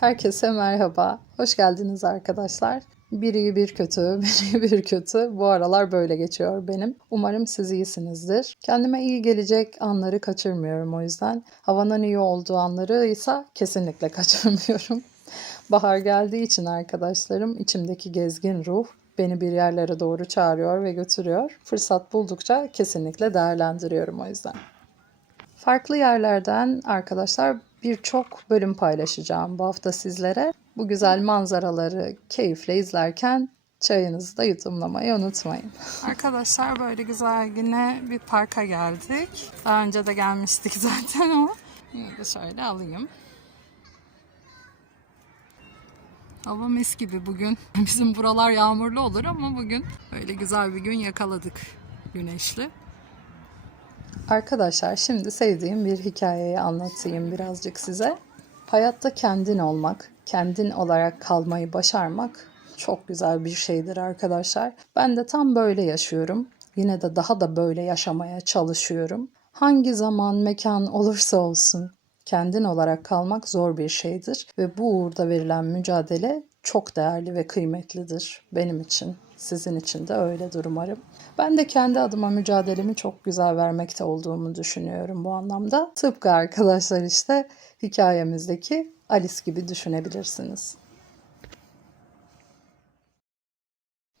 Herkese merhaba. Hoş geldiniz arkadaşlar. Bir iyi bir kötü, bir iyi bir kötü. Bu aralar böyle geçiyor benim. Umarım siz iyisinizdir. Kendime iyi gelecek anları kaçırmıyorum o yüzden. Havanın iyi olduğu anları ise kesinlikle kaçırmıyorum. Bahar geldiği için arkadaşlarım içimdeki gezgin ruh beni bir yerlere doğru çağırıyor ve götürüyor. Fırsat buldukça kesinlikle değerlendiriyorum o yüzden. Farklı yerlerden arkadaşlar birçok bölüm paylaşacağım bu hafta sizlere. Bu güzel manzaraları keyifle izlerken çayınızı da yudumlamayı unutmayın. Arkadaşlar böyle güzel güne bir parka geldik. Daha önce de gelmiştik zaten ama yine de şöyle alayım. Hava mis gibi bugün. Bizim buralar yağmurlu olur ama bugün böyle güzel bir gün yakaladık güneşli. Arkadaşlar şimdi sevdiğim bir hikayeyi anlatayım birazcık size. Hayatta kendin olmak, kendin olarak kalmayı başarmak çok güzel bir şeydir arkadaşlar. Ben de tam böyle yaşıyorum. Yine de daha da böyle yaşamaya çalışıyorum. Hangi zaman, mekan olursa olsun kendin olarak kalmak zor bir şeydir ve bu uğurda verilen mücadele çok değerli ve kıymetlidir benim için. Sizin için de öyledir umarım. Ben de kendi adıma mücadelemi çok güzel vermekte olduğumu düşünüyorum bu anlamda. Tıpkı arkadaşlar işte hikayemizdeki Alice gibi düşünebilirsiniz.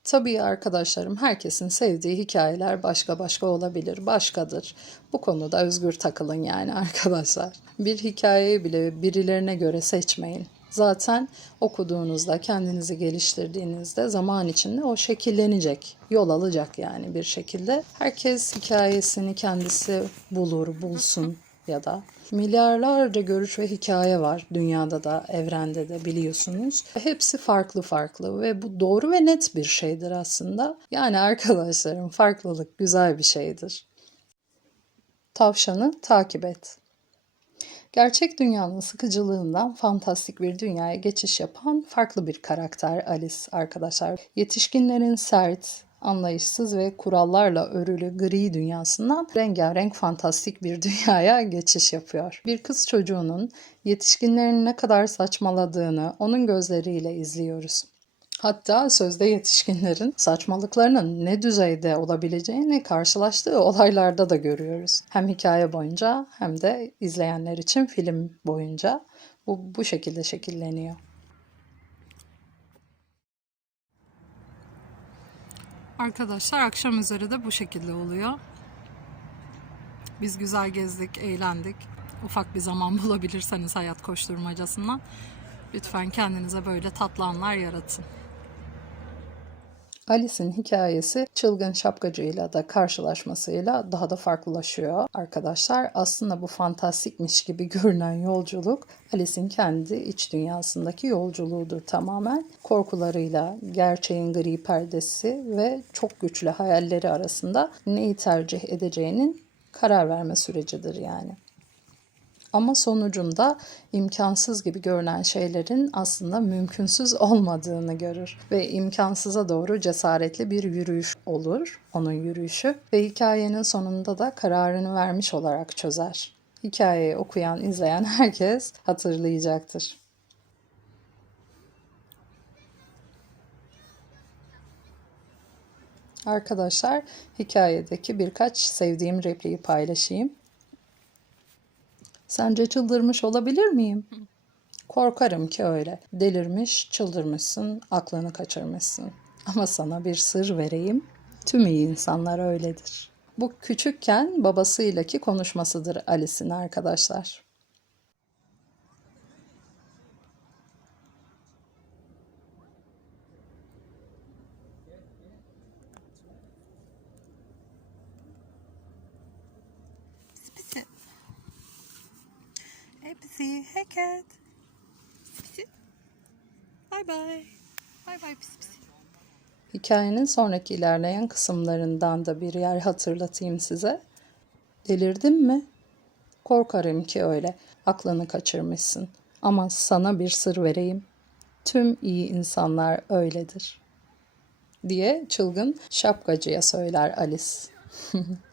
Tabii arkadaşlarım herkesin sevdiği hikayeler başka başka olabilir, başkadır. Bu konuda özgür takılın yani arkadaşlar. Bir hikayeyi bile birilerine göre seçmeyin. Zaten okuduğunuzda, kendinizi geliştirdiğinizde zaman içinde o şekillenecek, yol alacak yani bir şekilde. Herkes hikayesini kendisi bulur, bulsun ya da milyarlarca görüş ve hikaye var dünyada da evrende de biliyorsunuz. Hepsi farklı farklı ve bu doğru ve net bir şeydir aslında. Yani arkadaşlarım farklılık güzel bir şeydir. Tavşanı takip et. Gerçek dünyanın sıkıcılığından fantastik bir dünyaya geçiş yapan farklı bir karakter Alice arkadaşlar. Yetişkinlerin sert, anlayışsız ve kurallarla örülü gri dünyasından rengarenk fantastik bir dünyaya geçiş yapıyor. Bir kız çocuğunun yetişkinlerin ne kadar saçmaladığını onun gözleriyle izliyoruz. Hatta sözde yetişkinlerin saçmalıklarının ne düzeyde olabileceğini karşılaştığı olaylarda da görüyoruz. Hem hikaye boyunca hem de izleyenler için film boyunca bu bu şekilde şekilleniyor. Arkadaşlar akşam üzeri de bu şekilde oluyor. Biz güzel gezdik, eğlendik. Ufak bir zaman bulabilirseniz hayat koşturmacasından lütfen kendinize böyle tatlı anlar yaratın. Alice'in hikayesi çılgın şapkacıyla da karşılaşmasıyla daha da farklılaşıyor arkadaşlar. Aslında bu fantastikmiş gibi görünen yolculuk Alice'in kendi iç dünyasındaki yolculuğudur tamamen. Korkularıyla, gerçeğin gri perdesi ve çok güçlü hayalleri arasında neyi tercih edeceğinin karar verme sürecidir yani. Ama sonucunda imkansız gibi görünen şeylerin aslında mümkünsüz olmadığını görür ve imkansıza doğru cesaretli bir yürüyüş olur onun yürüyüşü ve hikayenin sonunda da kararını vermiş olarak çözer. Hikayeyi okuyan, izleyen herkes hatırlayacaktır. Arkadaşlar hikayedeki birkaç sevdiğim repliği paylaşayım. Sence çıldırmış olabilir miyim? Korkarım ki öyle. Delirmiş, çıldırmışsın, aklını kaçırmışsın. Ama sana bir sır vereyim. Tüm iyi insanlar öyledir. Bu küçükken babasıyla konuşmasıdır Alice'in arkadaşlar. Hepsi heket. Pisi. Bye bye. Bye bye pisi pisi. Hikayenin sonraki ilerleyen kısımlarından da bir yer hatırlatayım size. Delirdin mi? Korkarım ki öyle. Aklını kaçırmışsın. Ama sana bir sır vereyim. Tüm iyi insanlar öyledir. Diye çılgın şapkacıya söyler Alice.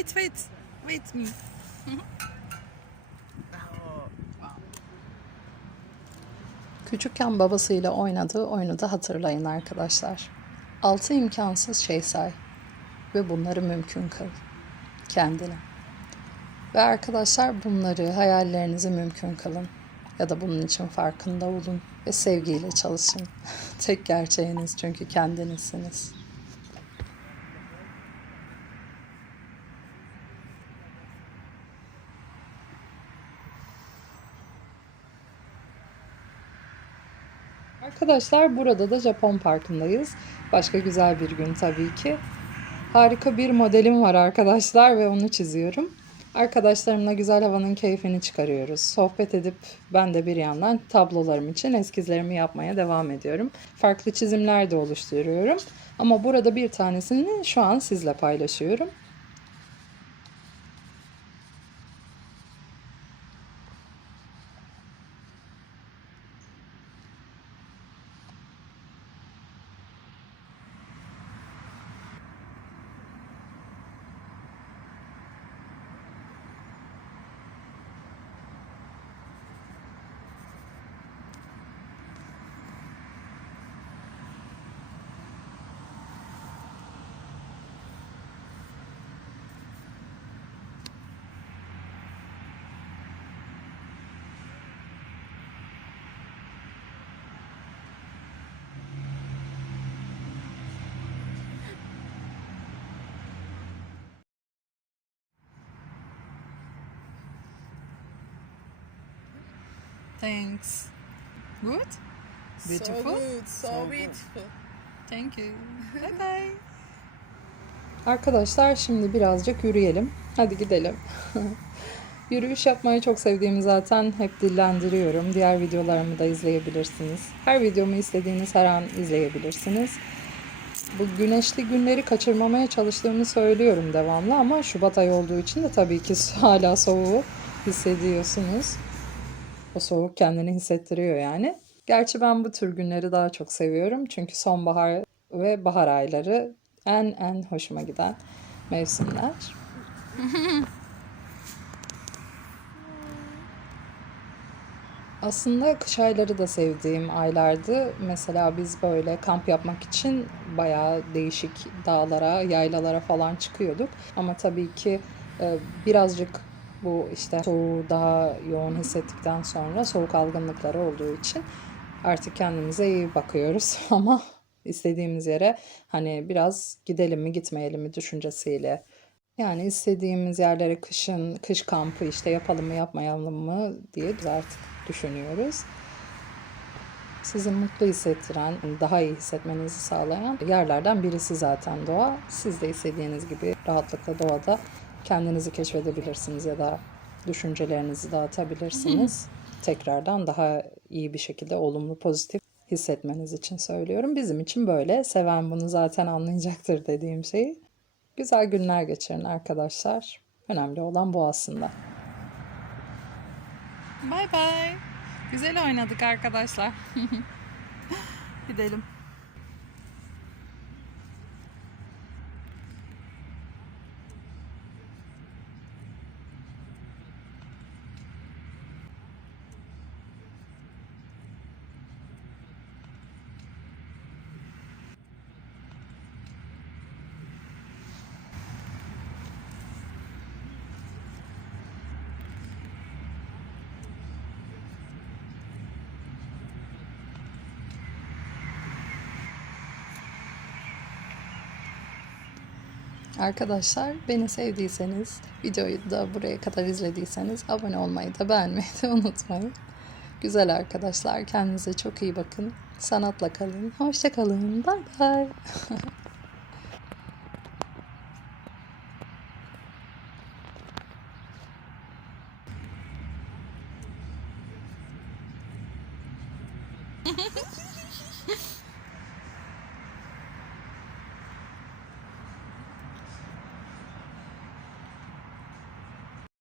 Wait, wait. Wait me. Küçükken babasıyla oynadığı oyunu da hatırlayın arkadaşlar. Altı imkansız şey say ve bunları mümkün kıl kendine. Ve arkadaşlar bunları hayallerinizi mümkün kılın ya da bunun için farkında olun ve sevgiyle çalışın. Tek gerçeğiniz çünkü kendinizsiniz. Arkadaşlar burada da Japon Parkı'ndayız. Başka güzel bir gün tabii ki. Harika bir modelim var arkadaşlar ve onu çiziyorum. Arkadaşlarımla güzel havanın keyfini çıkarıyoruz. Sohbet edip ben de bir yandan tablolarım için eskizlerimi yapmaya devam ediyorum. Farklı çizimler de oluşturuyorum. Ama burada bir tanesini şu an sizle paylaşıyorum. Thanks. Good? Beautiful. So good, so, So good. beautiful. Thank you. Bye bye. Arkadaşlar şimdi birazcık yürüyelim. Hadi gidelim. Yürüyüş yapmayı çok sevdiğimi zaten hep dillendiriyorum. Diğer videolarımı da izleyebilirsiniz. Her videomu istediğiniz her an izleyebilirsiniz. Bu güneşli günleri kaçırmamaya çalıştığımı söylüyorum devamlı ama Şubat ayı olduğu için de tabii ki hala soğuğu hissediyorsunuz. O soğuk kendini hissettiriyor yani. Gerçi ben bu tür günleri daha çok seviyorum. Çünkü sonbahar ve bahar ayları en en hoşuma giden mevsimler. Aslında kış ayları da sevdiğim aylardı. Mesela biz böyle kamp yapmak için bayağı değişik dağlara, yaylalara falan çıkıyorduk. Ama tabii ki e, birazcık bu işte soğuğu daha yoğun hissettikten sonra soğuk algınlıkları olduğu için artık kendimize iyi bakıyoruz ama istediğimiz yere hani biraz gidelim mi gitmeyelim mi düşüncesiyle yani istediğimiz yerlere kışın kış kampı işte yapalım mı yapmayalım mı diye artık düşünüyoruz. Sizi mutlu hissettiren, daha iyi hissetmenizi sağlayan yerlerden birisi zaten doğa. Siz de istediğiniz gibi rahatlıkla doğada kendinizi keşfedebilirsiniz ya da düşüncelerinizi dağıtabilirsiniz. Tekrardan daha iyi bir şekilde olumlu, pozitif hissetmeniz için söylüyorum. Bizim için böyle. Seven bunu zaten anlayacaktır dediğim şeyi. Güzel günler geçirin arkadaşlar. Önemli olan bu aslında. Bay bay. Güzel oynadık arkadaşlar. Gidelim. Arkadaşlar beni sevdiyseniz, videoyu da buraya kadar izlediyseniz abone olmayı da beğenmeyi de unutmayın. Güzel arkadaşlar kendinize çok iyi bakın. Sanatla kalın. Hoşça kalın. Bay bay.